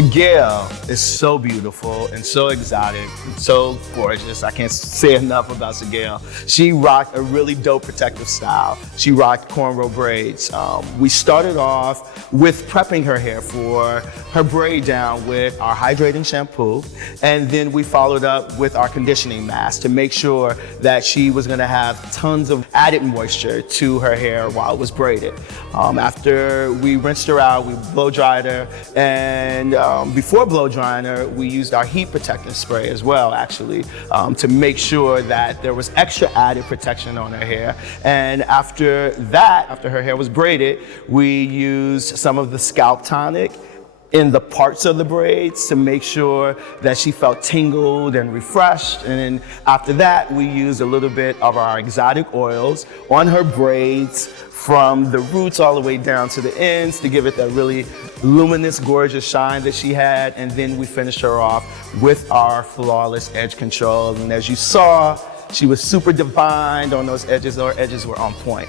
Gabrielle is so beautiful and so exotic, so gorgeous. I can't say enough about Gabrielle. She rocked a really dope protective style. She rocked cornrow braids. We started off with prepping her hair for her braid down with our hydrating shampoo, and then we followed up with our conditioning mask to make sure that she was gonna have tons of added moisture to her hair while it was braided. After we rinsed her out, we blow dried her, and before blow drying her, we used our heat protectant spray as well, actually, to make sure that there was extra added protection on her hair. And after that, after her hair was braided, we used some of the scalp tonic in the parts of the braids to make sure that she felt tingled and refreshed. And then after that, we used a little bit of our exotic oils on her braids from the roots all the way down to the ends to give it that really luminous, gorgeous shine that she had. And then we finished her off with our Flawless edge control. And as you saw, she was super defined on those edges. Our edges were on point.